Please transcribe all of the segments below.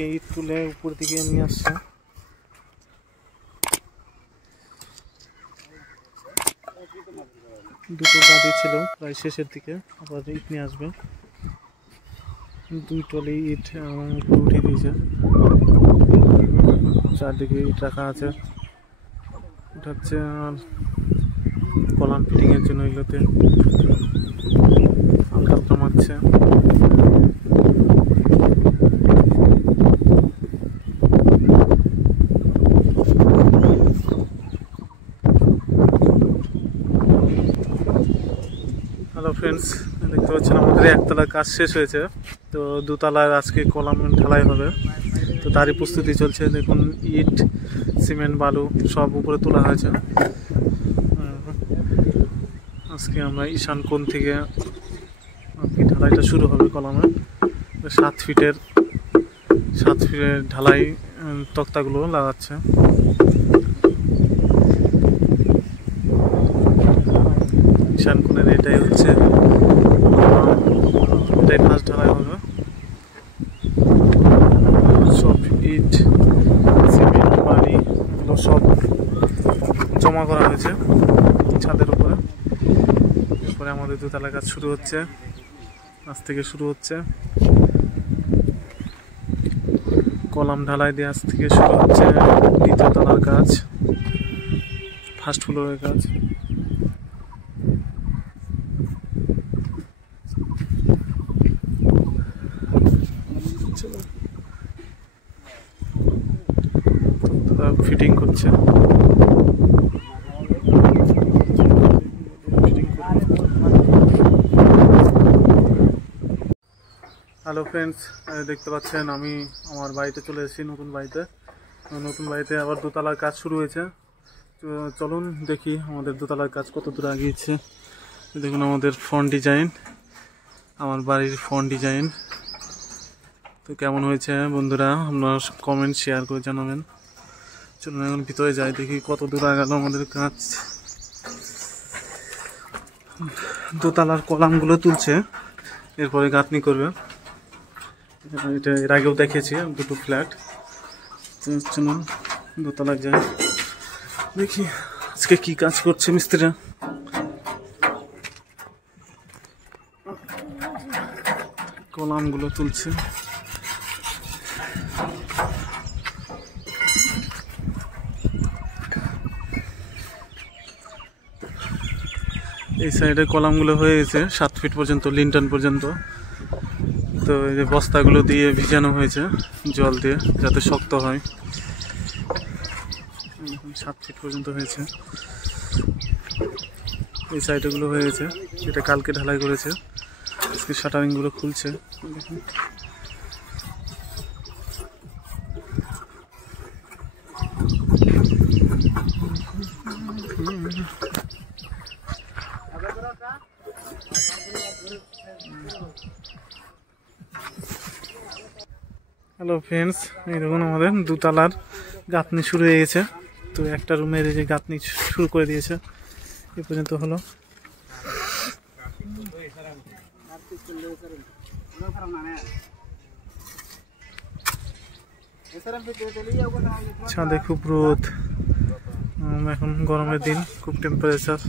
থেকে ইট তুলে উপর দিকে নিয়ে আসছে। দুটো গাড়ি ছিল প্রায় শেষের দিকে, আবার ইট নিয়ে আসবে। 2 টলি ইট উপরে উঠিয়ে দিয়েছে, চারদিকে ইট রাখা আছে। এটা হচ্ছে কলাম ফিটিং এর জন্য এগুলোতে হালকা হালকা মারছে। হ্যালো ফ্রেন্ডস, দেখতে পাচ্ছেন আমাদের একতলার কাজ শেষ হয়েছে, তো দুতলার আজকে কলাম ঢালাই হবে। তো তারই প্রস্তুতি চলছে। দেখুন ইট, সিমেন্ট, বালু সব উপরে তোলা হয়েছে। আজকে আমরা ঈশান কোণ থেকে ঢালাইটা শুরু হবে কলামে। 7 ফিটের ঢালাই তক্তাগুলো লাগাচ্ছে। ঈশান কোণের এটাই হচ্ছে, এটাই ফার্স্ট ঢালাই হবে। সব ইট, সিমেন্ট, বালি এগুলো সব জমা করা হয়েছে ছাদের উপরে। এরপরে আমাদের দোতলা কাজ শুরু হচ্ছে, আজ থেকে শুরু হচ্ছে কলাম ঢালাই দিয়ে। আজ থেকে শুরু হচ্ছে দ্বিতীয় তলার কাজ, ফার্স্ট ফ্লোরের কাজ। ফিটিং করছে। হ্যালো ফ্রেন্ডস, দেখতে পাচ্ছেন আমি আমার বাড়িতে চলে এসেছি, নতুন বাড়িতে আবার দোতলার কাজ শুরু হয়েছে। তো চলুন দেখি আমাদের দোতলার কাজ কত দূর এগিয়েছে। দেখুন আমাদের ফ্রন্ট ডিজাইন, আমার বাড়ির ফ্রন্ট ডিজাইন। তো কেমন হয়েছে বন্ধুরা, আপনারা কমেন্ট শেয়ার করে জানাবেন। চলুন এখন ভিতরে যাই, দেখি কত দূর গেল আমাদের কাজ। দোতলার কলামগুলো তুলছে, এরপরে গাঁথনি করবে। এটা এর আগেও দেখিয়েছি, দুটো ফ্ল্যাট। চলুন দোতলায় যাই, দেখি আজকে কি কাজ করছে মিস্ত্রিরা। কলামগুলো তুলছে। এই সাইডে কলামগুলো হয়ে গেছে 7 ফিট পর্যন্ত, লিন্টন পর্যন্ত। তো এই যে বস্তাগুলো দিয়ে ভিজানো হয়েছে জল দিয়ে, যাতে শক্ত হয়। 7 ফিট পর্যন্ত হয়েছে। এই সাইডগুলো হয়ে গেছে, এটা কালকে ঢালাই করেছে। আজকে শাটারিংগুলো খুলছে। দেখুন হ্যালো ফ্রেন্ডস, এই দেখুন আমাদের দুতলার গাঁথনি শুরু হয়ে গেছে। তো একটা রুমের এই যে গাঁথনি শুরু করে দিয়েছে, এ পর্যন্ত হলো। ছাদে খুব রোদ, এখন গরমের দিন, খুব টেম্পারেচার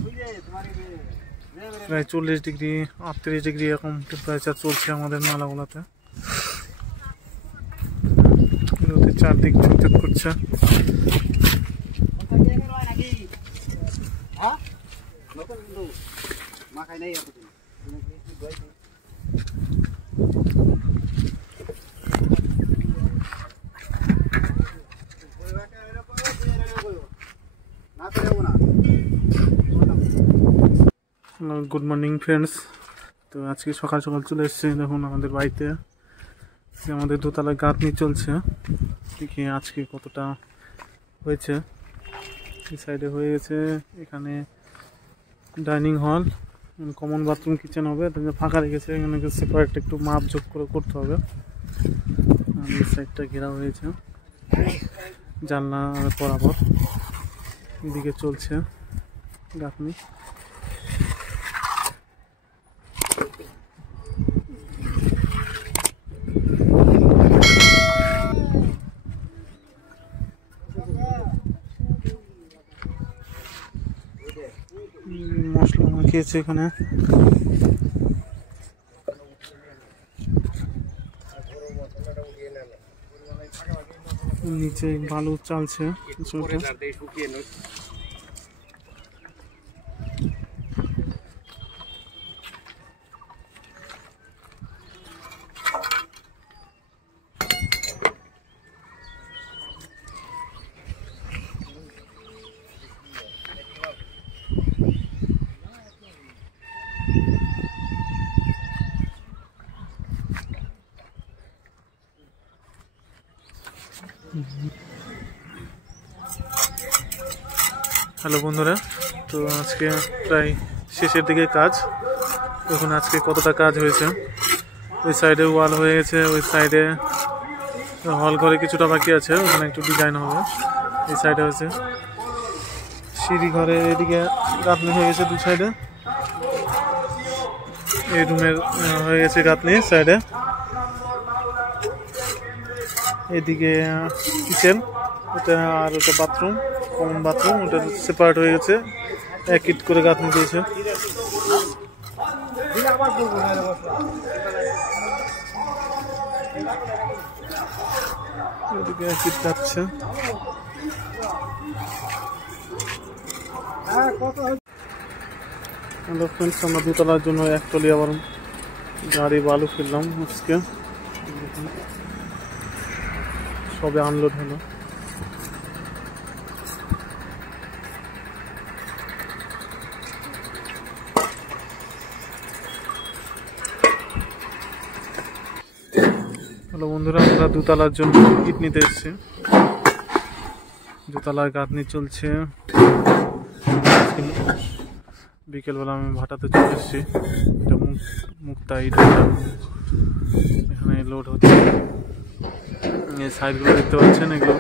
প্রায় 40 ডিগ্রি 38 ডিগ্রি এরকম টেম্পারেচার চলছে আমাদের নালাগোলাতে। রোদের চারদিক ঝকঝক করছে। Good morning friends. তো আজকে সকাল সকাল চলে এসেছি, দেখুন আমাদের বাড়িতে আমাদের দোতলায় গাঁথনি চলছে। দেখি আজকে কতটা হয়েছে। এই সাইডে হয়ে গেছে, এখানে dining hall, common bathroom, kitchen হবে। ফাঁকা রেখেছে, এখানে সেপারেট একটু মাপ যোগ করে করতে হবে। এই সাইডটা ঘেরা হয়েছে জানলা বরাবর। এদিকে চলছে গাঁথনি। দেখিয়েছি এখানে। নিচে বালু চালছে কিছুটা। হ্যালো বন্ধুরা, তো আজকে প্রায় শেষের দিকে কাজ। দেখুন আজকে কতটা কাজ হয়েছে। ওই সাইডে ওয়াল হয়ে গেছে, ওই সাইডে হল ঘরে কিছুটা বাকি আছে, ওখানে একটু ডিজাইন হবে। এই সাইডে হয়েছে সিঁড়ি ঘরে, এদিকে গাঁথনি হয়ে গেছে দু সাইডে। এই রুমের হয়ে গেছে গাঁথনি সাইডে। এদিকে কিচেন, ওটা আর ওটা বাথরুম, কমন বাথরুম, ওটা সেপারেট হয়ে গেছে, এক ইট করে গাঁথনি দিয়েছে। এদিকে এক ইট যাচ্ছে। হ্যালো ফ্রেন্ডস, আমরা দুতলার জন্য একতলি আবার গাড়ি বালু ফেললাম আজকে। সবে আনলোড হলো। হ্যালো বন্ধুরা, আমরা দুতলার জন্য ইট নিতে এসেছি। দুতলার গাঁথনি চলছে। বিকেলবেলা আমি ভাটাতে চলে এসেছি। এটা মুক্তা ইট, এখানে লোড হচ্ছে। এই সাইডগুলো দেখতে পাচ্ছেন, এগুলো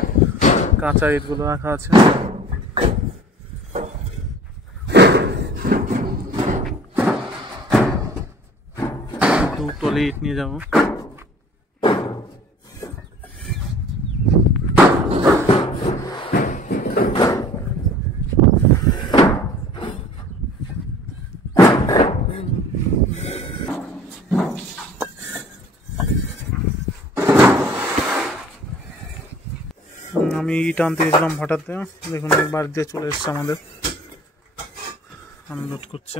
কাঁচা ইটগুলো রাখা আছে। দু টলি ইট নিয়ে যাবো। আমি ইট আনতে গেছিলাম ভাটাতে, দেখুন বাড়ি দিয়ে চলে এসছে, আমাদের আনলোড করছে।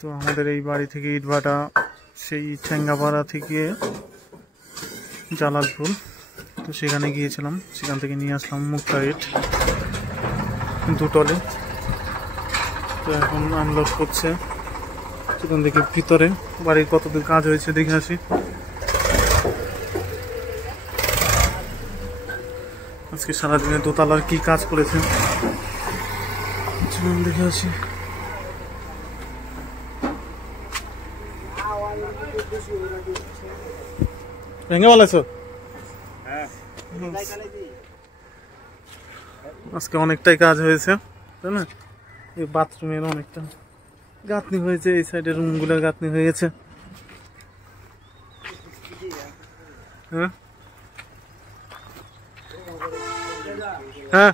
তো আমাদের এই বাড়ি থেকে ইট ভাটা সেই ঠেঙ্গাপাড়া থেকে জালালপুর, তো সেখানে গিয়েছিলাম, সেখান থেকে নিয়ে আসলাম মুক্তা ইট দুটলে। তো এখন আনলোড করছে। সেখান থেকে ভিতরে বাড়ির কতদূর কাজ হয়েছে দেখে আসি। আজকে সারাদিনে দোতলার কি কাজ করেছে দেখে আসি। ভেঙে বলেছ? আজকে অনেকটাই কাজ হয়েছে, তাই না? এই বাথরুমের অনেকটা গাঁথনি হয়েছে, এই সাইডের রুমগুলোর গাঁথনি হয়ে গেছে। হ্যাঁ হ্যাঁ